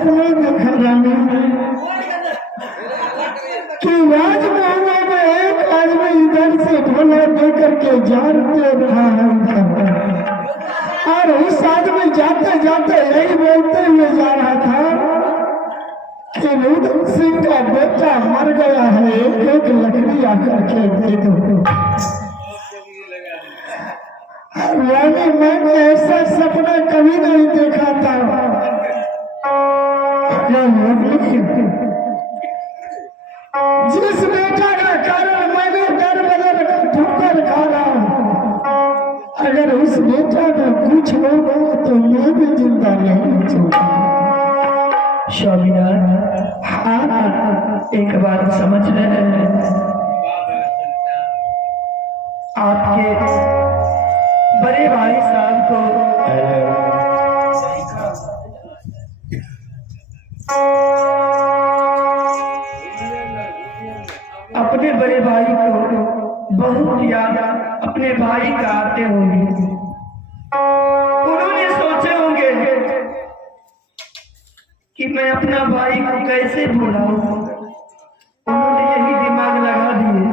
सपना देखा रानी कि राजमहल में एक आदमी इधर से ढोला देकर के जानते रहा है और उस आदमी जाते जाते यही बोलते हुए जा रहा था कि उधम सिंह का बेटा मर गया है, एक लकड़ी आकर के दे दो। रानी मैंने ऐसा सपना कभी नहीं देखा था। जिस बेटा का कारण मैंने दर बदर ठोकर खा रहा हूं, अगर उस बेटा में कुछ होगा तो मैं भी जिंदा नहीं बचूंगा। स्वामीनाथ, हाँ, एक बात समझ रहे हैं, आपके बड़े भाई साहब को अपने बड़े भाई को बहुत याद अपने भाई का आते होंगे। उन्होंने सोचे होंगे कि मैं अपना भाई को कैसे भुलाऊं। उन्होंने यही दिमाग लगा दिए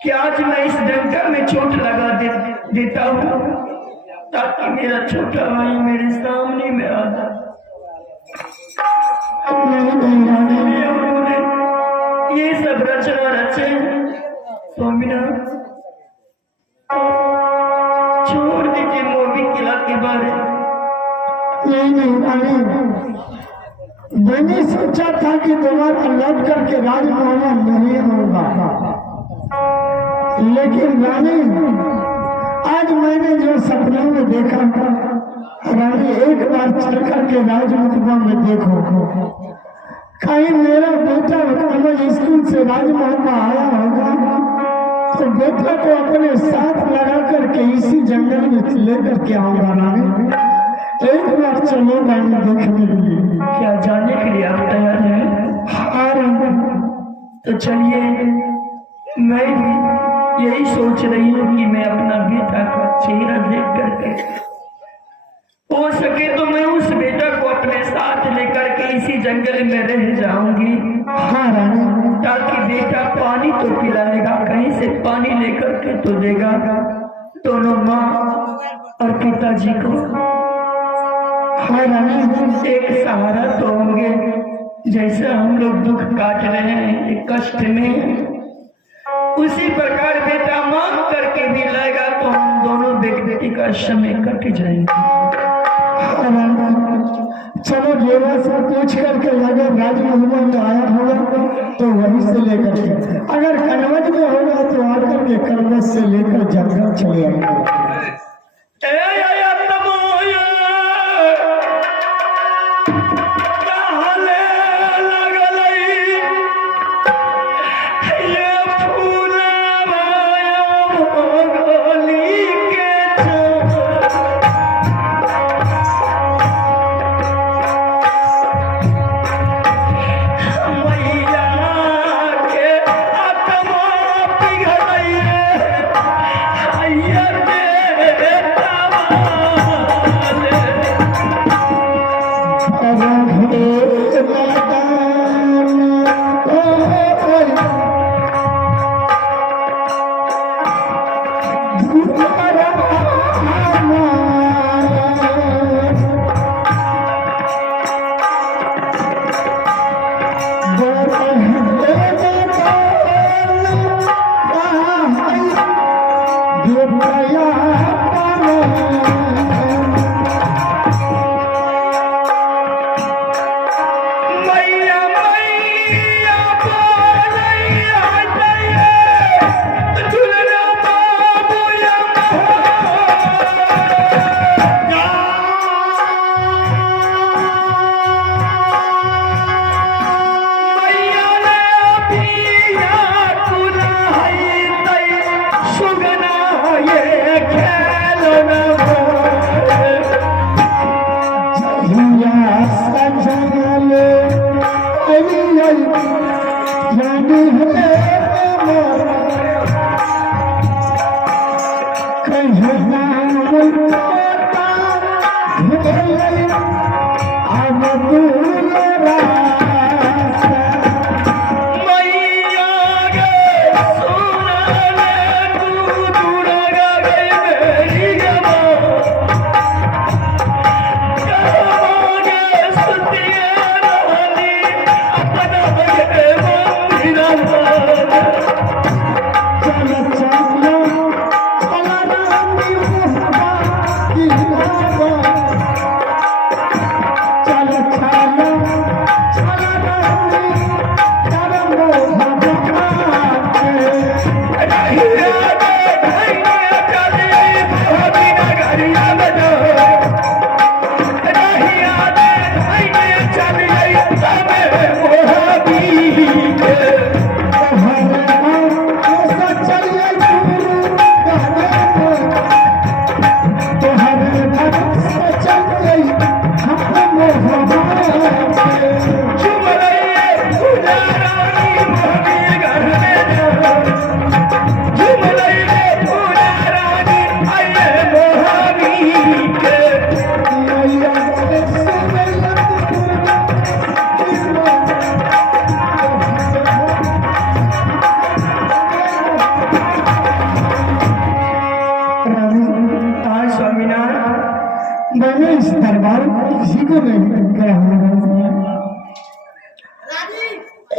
कि आज मैं इस डंका में चोट लगा देता हूं ताकि मेरा छोटा भाई मेरे सामने में आ जाए। उन्होंने ये सब रचना रचे। स्वामीनाथ, छोड़ दीजिए मोबी किला के बारे। मैंने सोचा था कि दोबारा लौट करके राजमहल नहीं होगा, लेकिन रानी आज मैंने जो सपनों में देखा था, रानी एक बार चल करके राजमुकुटा में देखो, कहीं मेरा बेटा स्कूल से राजमहल में आया होगा तो बेटा को अपने साथ लगा करके इसी जंगल में लेकर के आऊंगा। रानी एक बार चलो रानी देखने के लिए। क्या जाने के लिए आप तैयार हैं? तो चलिए, मैं भी यही सोच रही हूँ कि मैं अपना बेटा का चेहरा देख करके हो सके तो मैं उस बेटा को अपने साथ लेकर के इसी जंगल में रह जाऊंगी। हाँ रानी, ताकि बेटा पानी तो पिलाएगा, कहीं से पानी लेकर के तो देगा। दोनों माँ और पिताजी को हाँ रानी, एक सहारा तो होंगे। जैसे हम लोग दुख काट रहे हैं एक कष्ट में, उसी प्रकार बेटा मांग करके भी लाएगा तो हम दोनों व्यक्ति का समय कट जाएगा। चलो लेवा से पूछ करके अगर राजमहल में आया होगा तो वहीं से लेकर के, अगर कनवट में होगा तो आकर के कनवट से लेकर जंगल चले आएंगे। Yeah.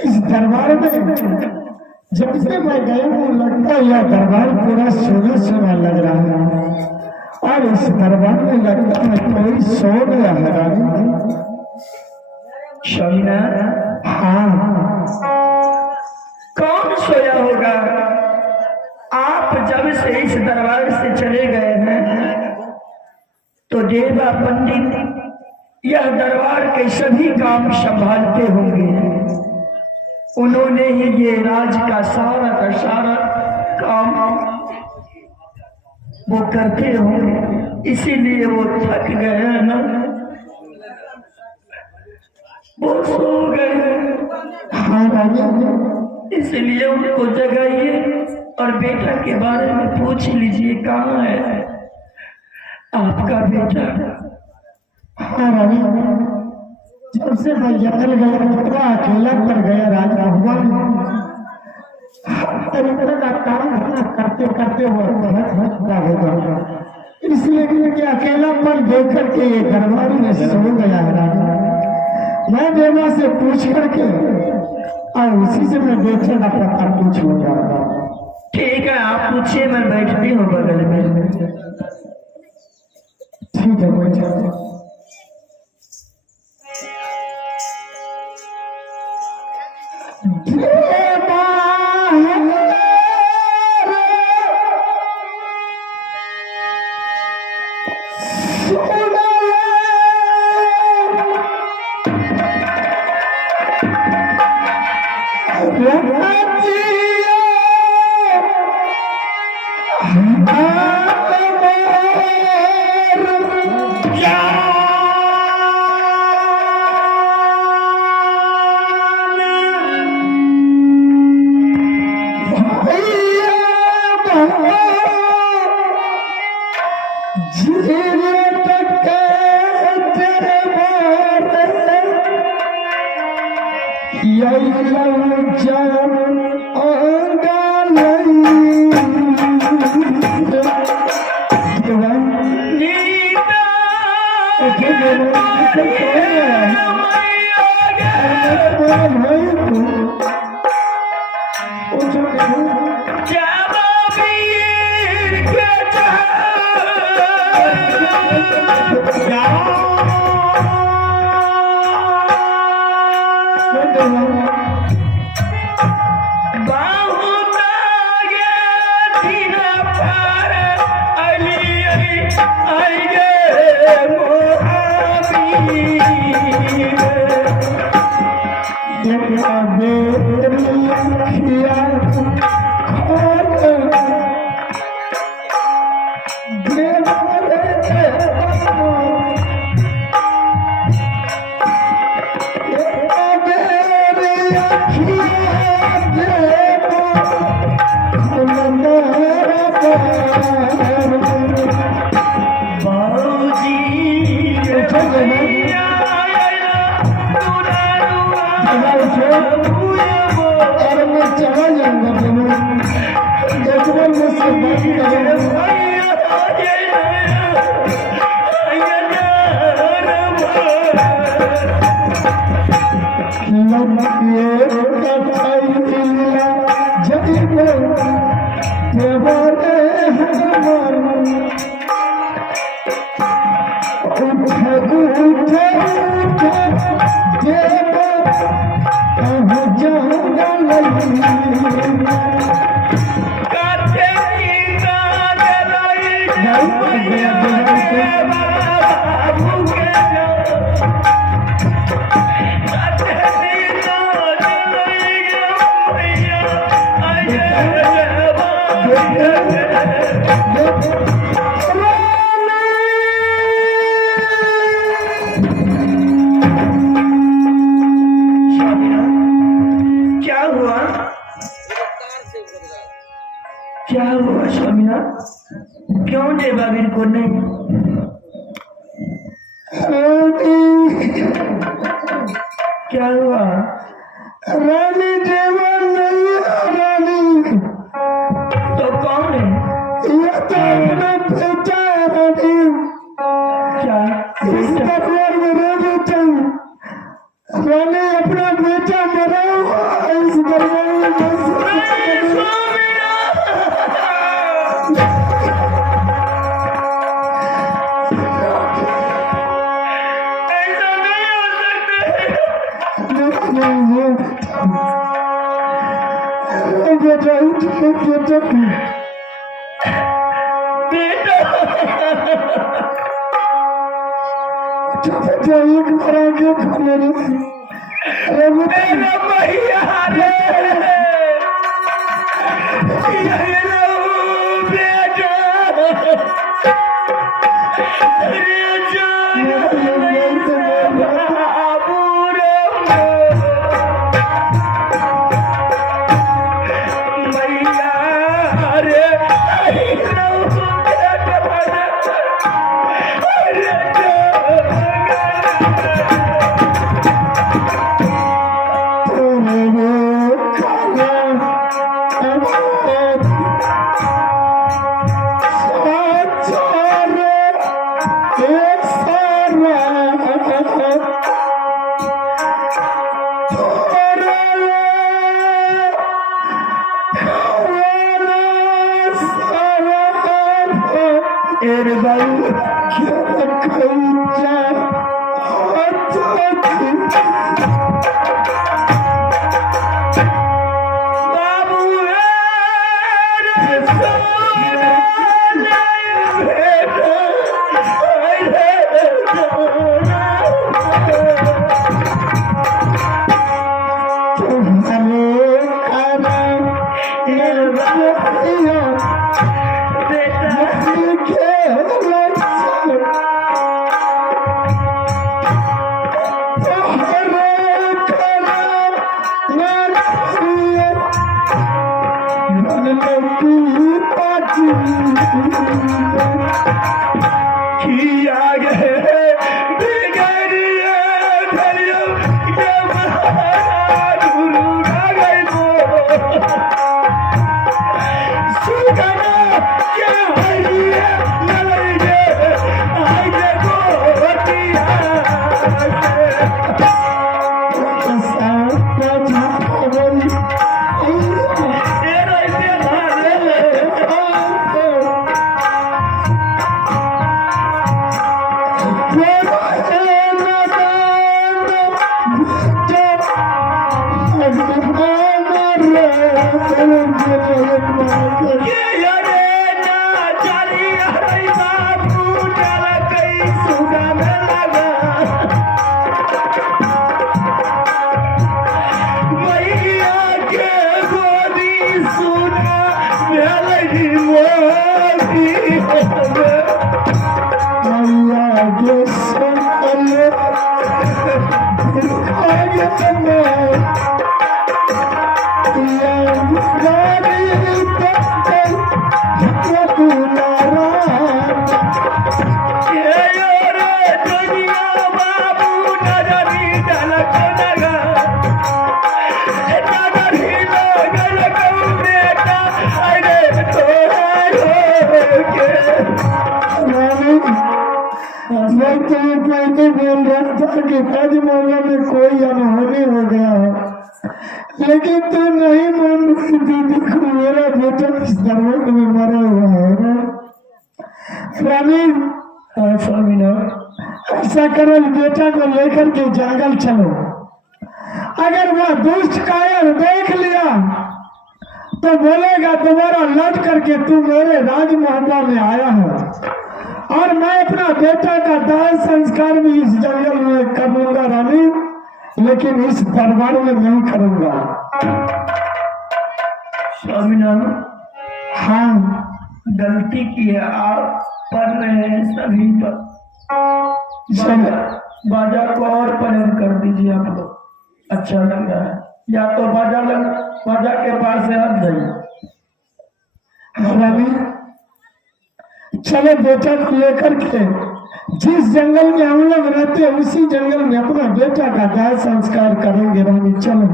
इस दरबार में जब से मैं गया हूँ लगता है यह दरबार पूरा सोना सोना लग रहा है और इस दरबार में लगता है कोई सो गया है रानी। शमीना, हाँ, कौन सोया होगा? आप जब से इस दरबार से चले गए हैं तो देवा पंडित यह दरबार के सभी काम संभालते होंगे। उन्होंने ही ये राज का सारा काम वो करते होंगे, इसीलिए वो थक गए हैं ना, वो सो गए। हाँ रानी, इसलिए उनको जगाइए और बेटा के बारे में पूछ लीजिए कहाँ है आपका बेटा। हाँ रानी, जब से मैं जंगल गया पूरा अकेला पर गया राजा हुआ तरीके का काम करते करते वो थकता होगा, इसलिए कि अकेला पर देख करके ये दरबार में सो गया है राजा। मैं देवा से पूछ करके और उसी से मैं बेटे का पता पूछूंगा। ठीक है, आप पूछिए, मैं बैठती हूँ बगल में। ठीक है बेटा। क्या हुआ स्वामीना? क्यों देवावीर को नहीं? क्या हुआ? रानी देवा नहीं, रानी तो कौन है? ये तो अपना बेटा है रानी। क्या इस दरबार में रह बेटा रानी अपना बेटा मरा हुआ है इस दरबार में बेटा उठ बेटा बेटा एक बार आगे खाने अरे मेरा भैया रे ये लो बेटा रे जान आज मामला में कोई अनहोनी हो गया है, लेकिन तू नहीं मान रही थी। देखो मेरा बेटा इस दरबार में मरा हुआ है ना स्वामीनाथ। ऐसा करो बेटा को लेकर के जंगल चलो, अगर वह दुष्ट कायर देख लिया तो बोलेगा दोबारा लौट करके तू मेरे राजमहल में आया है, और मैं अपना बेटा का दाह संस्कार भी इस जंगल में करूंगा रानी, लेकिन इस दरबार में नहीं करूंगा। स्वामीनाथ हाँ गलती की है, आप पढ़ रहे हैं सभी पर। बाजा को और परेड कर दीजिए आप लोग, अच्छा लग रहा है। या तो बाजा के पास से हट जाइए। रानी चलो बेटा को लेकर के जिस जंगल में हम लोग रहते हैं उसी जंगल में अपना बेटा का दाह संस्कार करेंगे रानी। चलो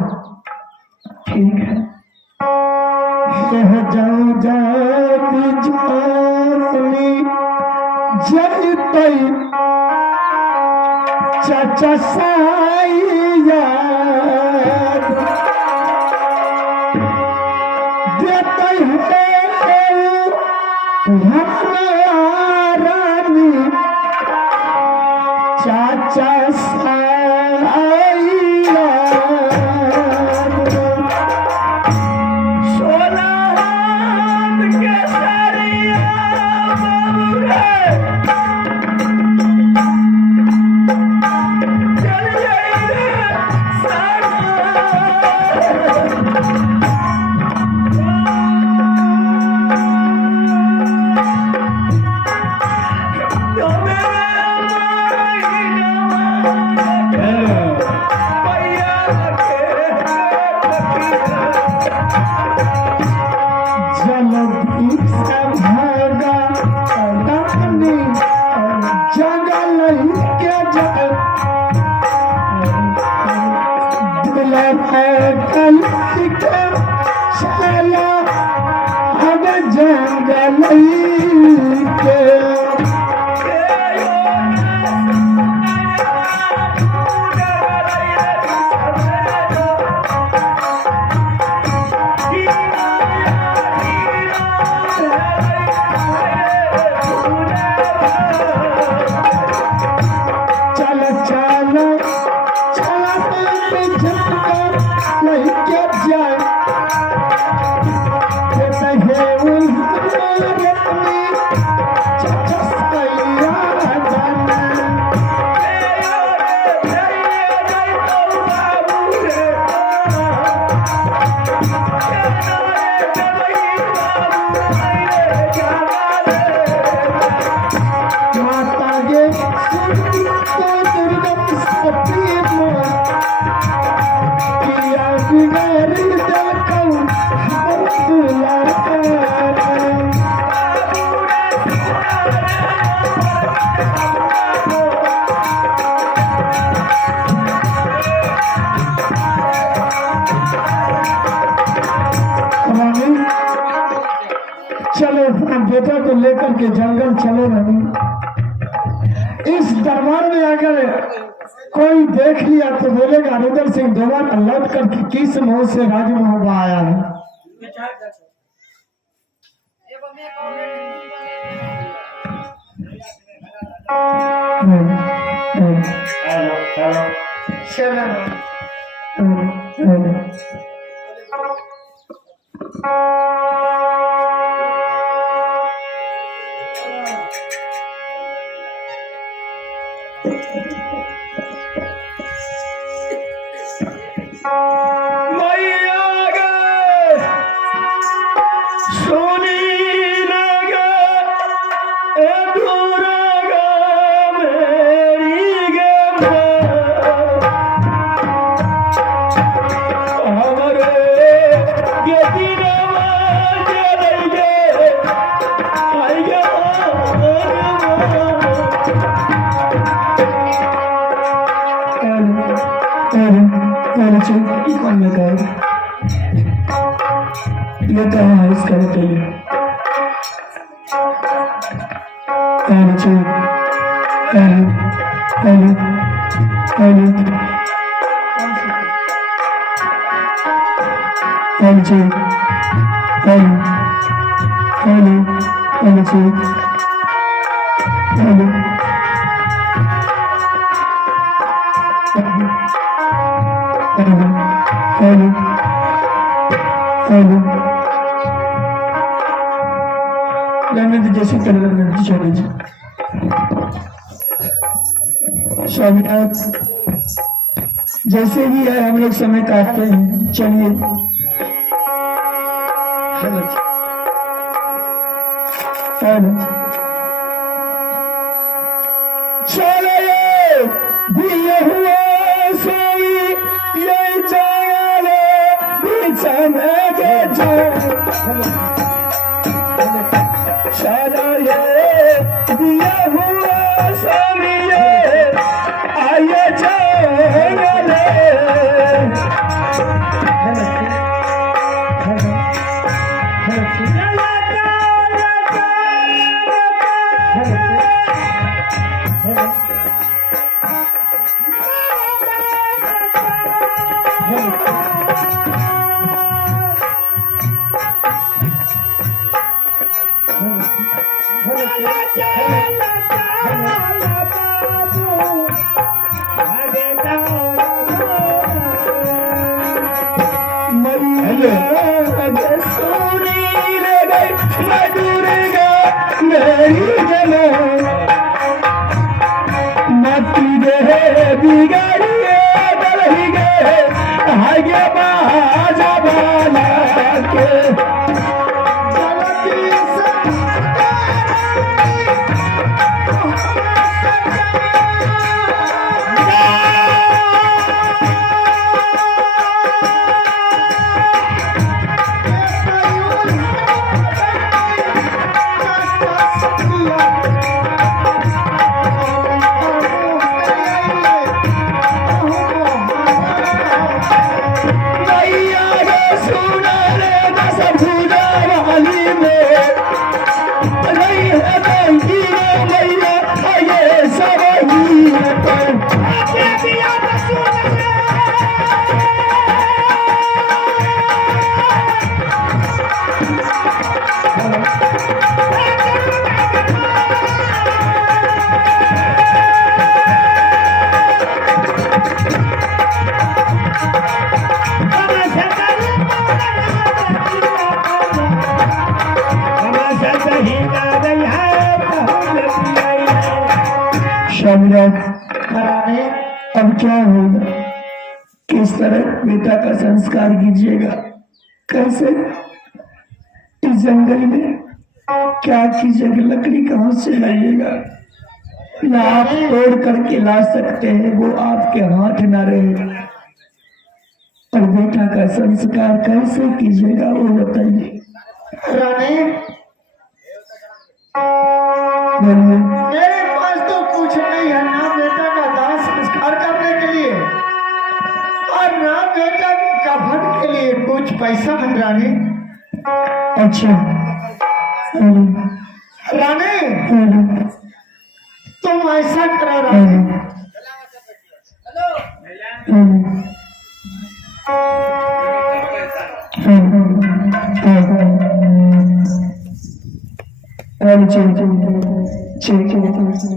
ठीक है। जाऊं जाती जानी जलती चाचा साइया बदला कल का शाला अब जंगल के चलो अपना बेटा को लेकर के जंगल चले रानी। इस दरबार में अगर कोई देख लिया तो बोलेगा रुद्र सिंह दोबारा लौट करके किस मुंह से राजमहल में आया है। ये कहा है इसका बताइए। जैसे स्वामीनाथ जैसे भी है हम लोग समय काटते हैं। चलिए चले दिए हुए सोई ये जाने बिछाने के सारा ये दिया हुआ स्वामी ये आइए चले बेटा का संस्कार कीजिएगा। कैसे? इस जंगल में क्या कीजिएगा? लकड़ी कहाँ से लाइएगा? ना आप तोड़ करके ला सकते हैं, वो आपके हाथ ना रहे। और बेटा का संस्कार कैसे कीजिएगा वो बताइए। रानी, मेरे पास तो कुछ नहीं है, ना बेटा का दाह संस्कार करने के लिए और ना बेटा के कफन के लिए कुछ पैसा है रानी। अच्छा रानी, तुम ऐसा करो रानी,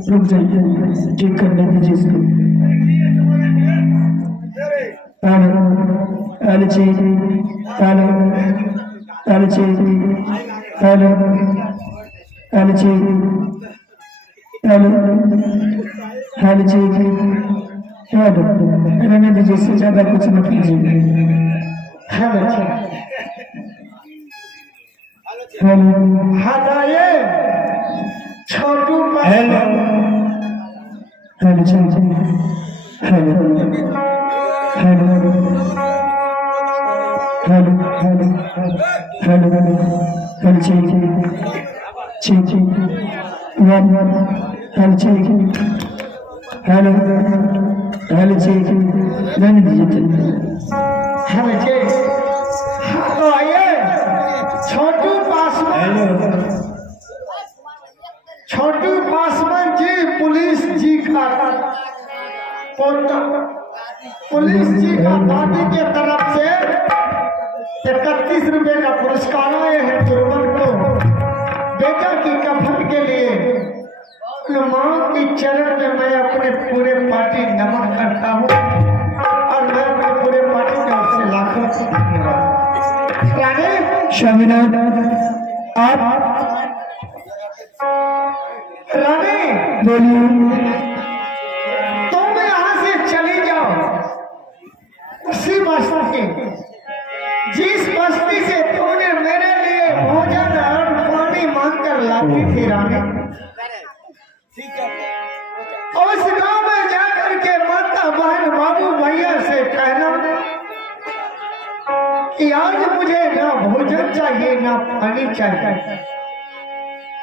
रुक जाइए, ठीक करने दीजिए इसको। रहने दीजिए, इससे ज्यादा कुछ मत कीजिए। हाँ ये छोटू हेलो हेलो हेलो हेलो छोटू पासवान जी पुलिस जी का पार्टी के तरफ से 31 रुपए का पुरस्कार आए हैं दुर्बल को बेटा की कफन के लिए। मां की चरण में मैं अपने पूरे पार्टी नमन करता हूँ और मैं अपने पूरे पार्टी का उससे लाखों स्वामीनाथ आप रानी बोलिए। तुम यहाँ से चली जाओ उसी बस्ती, जिस बस्ती से तुमने मेरे लिए भोजन और पानी मांग कर लाती थी रानी। उस गांव में जाकर के माता बहन बाबू भैया से कहना कि आज मुझे ना भोजन चाहिए ना पानी चाहिए,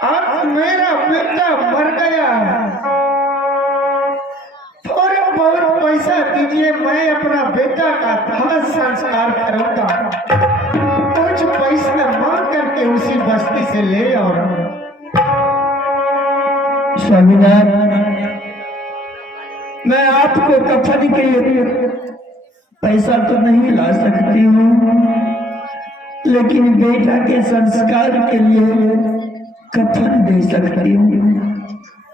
आज मेरा बेटा मर गया है, थोड़ा बहुत पैसा दीजिए, मैं अपना बेटा का दाह संस्कार करूंगा। कुछ पैसा मांग करके उसी बस्ती से ले और स्वामीनाथ मैं आपको कफन के लिए पैसा तो नहीं ला सकती हूँ, लेकिन बेटा के संस्कार के लिए कफन दे सकती हूँ।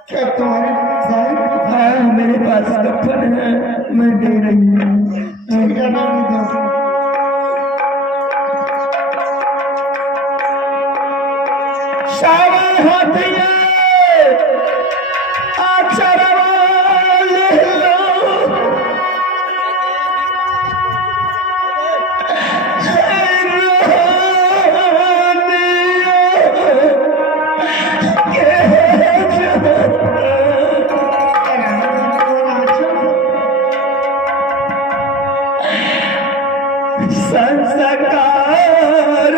क्या तुम्हारे पास है? हाँ मेरे पास कफन है, मैं दे रही हूँ। ठीक है ना, दो। सावन होती है संस्कार कर